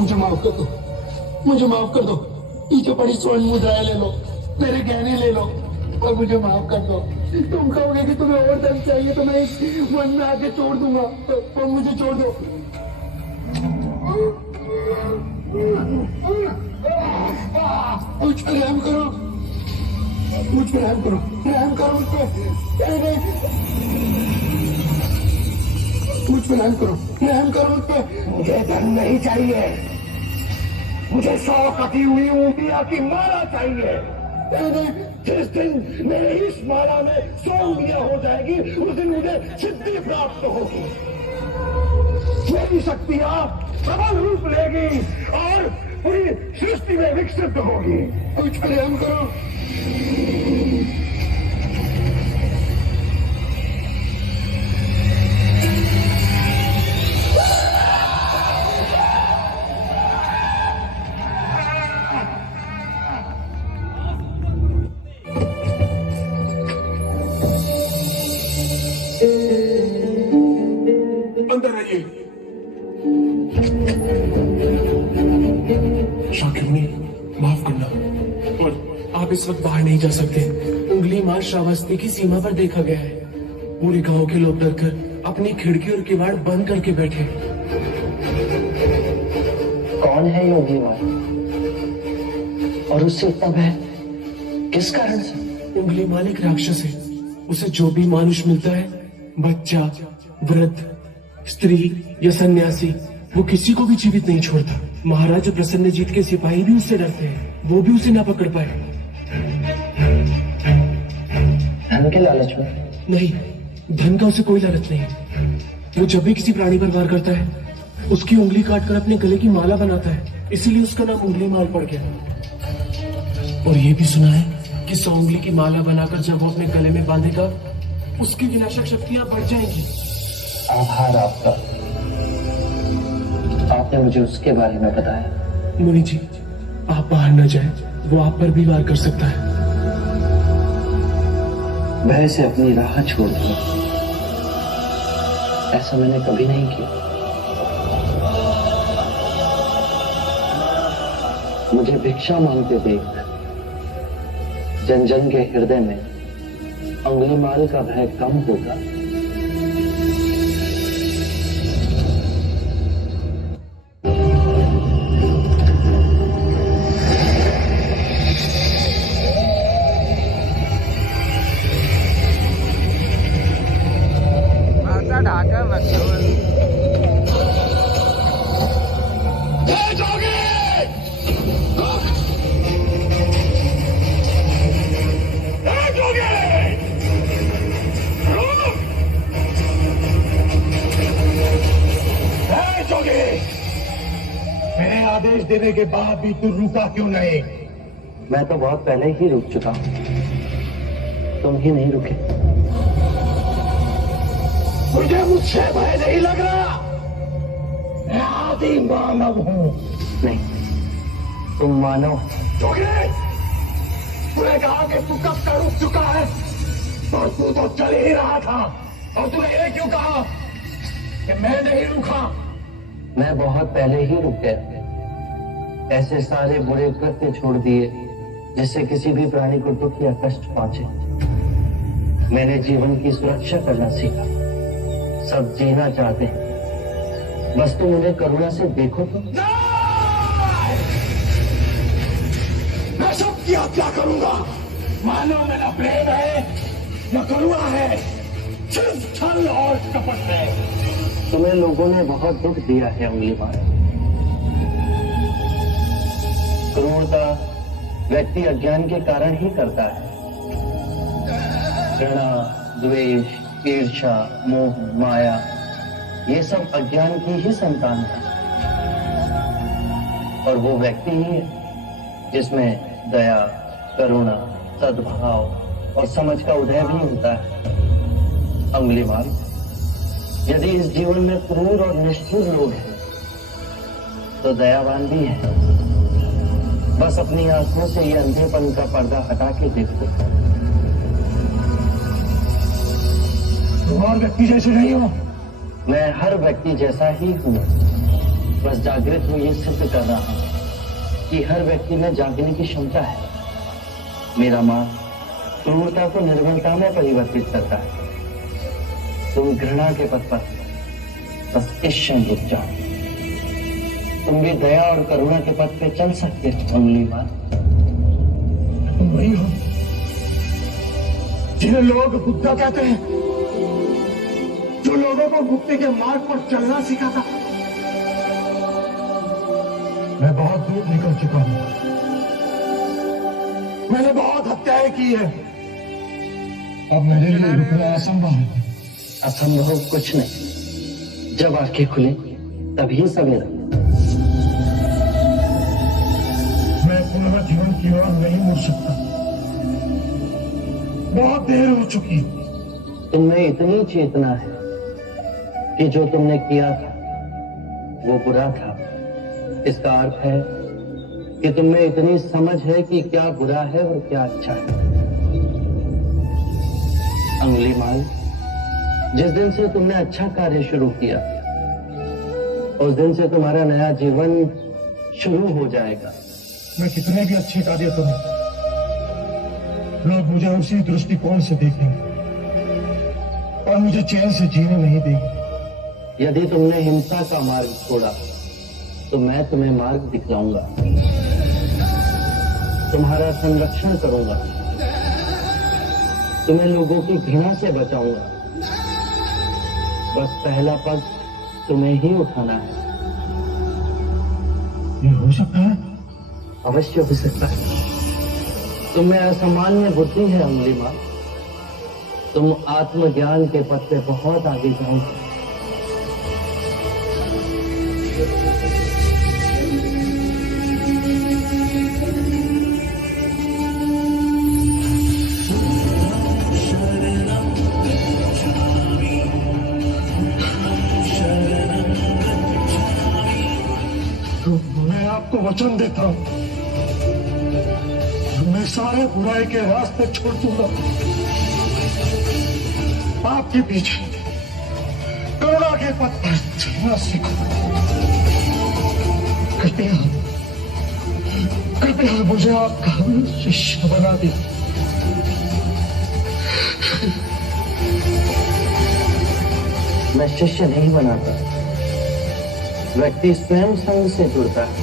मुझे माफ कर दो, मुझे माफ कर दो। पीछे पड़ी स्वर्ण मुद्राएं ले लो, मेरे गहने ले लो और मुझे माफ कर दो। तुम कहोगे कि तुम्हें और धन चाहिए तो मैं इस वन में आके छोड़ दूंगा, तो मुझे छोड़ दो। मुझ पर रहम करो, मुझ पर रहम करो, रहम करो मुझ पर, मुझ पर रहम करो, रहम करो मुझ पर। मुझे धन नहीं चाहिए, मुझे 100 कटी हुई ऊँटियां की माला चाहिए। जिस दिन मेरी इस माला में 100 उंगलियां हो जाएगी, उस दिन मुझे सिद्धि प्राप्त होगी। मेरी शक्तियां प्रबल रूप लेगी और पूरी सृष्टि में विकसित होगी। मुझ पर रहम करो। अंदर आइए। शाकिनी, माफ करना, और आप इस वक्त बाहर नहीं जा सकते। उंगली मार श्रावस्ती की सीमा पर देखा गया है। पूरे गांव के लोग डरकर अपनी खिड़की और किवाड़ बंद करके बैठे। कौन है ये उंगली मार, और उससे इतना भय किस कारण से? उंगली माल एक राक्षस है। उसे जो भी मानुष मिलता है, बच्चा, वृद्ध, स्त्री या सन्यासी, वो किसी को भी जीवित नहीं छोड़ता। महाराज प्रसन्नजीत के सिपाही भी उससे डरते हैं, वो भी उसे ना पकड़ पाए। धन के लालच में? नहीं, धन का उसे कोई लालच नहीं। वो जब भी किसी प्राणी पर वार करता है, उसकी उंगली काटकर अपने गले की माला बनाता है, इसीलिए उसका नाम उंगली माल पड़ गया। और ये भी सुना है कि 100 उंगली की माला बनाकर जब वो अपने गले में बांधेगा, उसकी विनाशक शक्तियां बढ़ जाएंगी। आभार आपका, आपने मुझे उसके बारे में बताया। मुनि जी, आप बाहर न जाएं, वो आप पर भी वार कर सकता है। भय से अपनी राह छोड़ दूं, ऐसा मैंने कभी नहीं किया। मुझे भिक्षा मांगते देख जन जन के हृदय में अंगुलीमाल का भय कम होगा। मेरे आदेश देने के बाद भी तू रुका क्यों नहीं? मैं तो बहुत पहले ही रुक चुका हूं, तुम ही नहीं रुके। मुझे मुझसे भय नहीं लग रहा, मैं आदि मानव हूं। नहीं, तुम मानव। तूने कहा कि तू कब का रुक चुका है, और तू तो चल ही रहा था, और तूने ये क्यों कहा कि मैं नहीं रुका? मैं बहुत पहले ही रुक गया। ऐसे सारे बुरे कृत्य छोड़ दिए जिससे किसी भी प्राणी को दुख या कष्ट पहुंचे। मैंने जीवन की सुरक्षा करना सीखा। सब जीना चाहते हैं, बस तुम उन्हें करुणा से देखो तो। मैं सबकी हत्या करूंगा। मानो मेरा प्रेम है न करुणा है, सिर्फ छल और कपट है। तुम्हें लोगों ने बहुत दुख दिया है उंगलीमाल। क्रूरता व्यक्ति अज्ञान के कारण ही करता है। घृणा, द्वेष, ईर्ष्या, मोह, माया, ये सब अज्ञान की ही संतान है। और वो व्यक्ति ही है जिसमें दया, करुणा, सद्भाव और समझ का उदय भी होता है। उंगलीमाल, यदि इस जीवन में क्रूर और निष्ठुर लोग हैं, तो दयावान भी है। बस अपनी आंखों से ये अंधेपन का पर्दा हटा के देखो। तुम और व्यक्ति जैसे नहीं हो। मैं हर व्यक्ति जैसा ही हूँ। बस जागृत हूं ये सिद्ध कर रहा हूं कि हर व्यक्ति में जागने की क्षमता है। मेरा मार्ग क्रूरता को निर्मलता में परिवर्तित करता है। तुम घृणा के पथ पर बस इस क्षण रुक जाओ। तुम भी दया और करुणा के पथ पे चल सकते हो अंगुलीमाल। तुम वही हो जिन्हें लोग बुद्धा कहते हैं, जो लोगों को मुक्ति के मार्ग पर चलना सिखाता। मैं बहुत दूर निकल चुका हूं। मैंने बहुत हत्याएं की है। अब मेरे लिए रुकना असंभव है। असंभव कुछ नहीं। जब आंखें खुले तभी सवेरा। मैं पुनर्जीवन की ओर नहीं मुड़ सकता। बहुत देर हो चुकी है। तुम में इतनी चेतना है कि जो तुमने किया था वो बुरा था। इसका अर्थ है कि तुम में इतनी समझ है कि क्या बुरा है और क्या अच्छा है। अंगुलीमाल, जिस दिन से तुमने अच्छा कार्य शुरू किया उस दिन से तुम्हारा नया जीवन शुरू हो जाएगा। मैं कितने भी अच्छे कार्य करूं, लोग मुझे उसी दृष्टिकोण से देखेंगे और मुझे चैन से जीने नहीं देंगे। यदि तुमने हिंसा का मार्ग छोड़ा तो मैं तुम्हें मार्ग दिखलाऊंगा। तुम्हारा संरक्षण करूंगा। तुम्हें लोगों की घृणा से बचाऊंगा। बस पहला पग तुम्हें ही उठाना है। ये हो सकता है? अवश्य हो सकता है। तुम्हें असामान्य बुद्धि है अंगुलीमाल। तुम आत्मज्ञान के पथ पे बहुत आगे जाओगे। तो मैं आपको वचन देता हूं, मैं सारे बुराई के रास्ते छोड़ दूंगा। आपके पीछे करुणा के पथ पर चलना सीखो। कृपया कृपया मुझे आपका शिष्य बना दीजिए। मैं शिष्य नहीं बनाता। व्यक्ति स्वयं संग से जुड़ता है।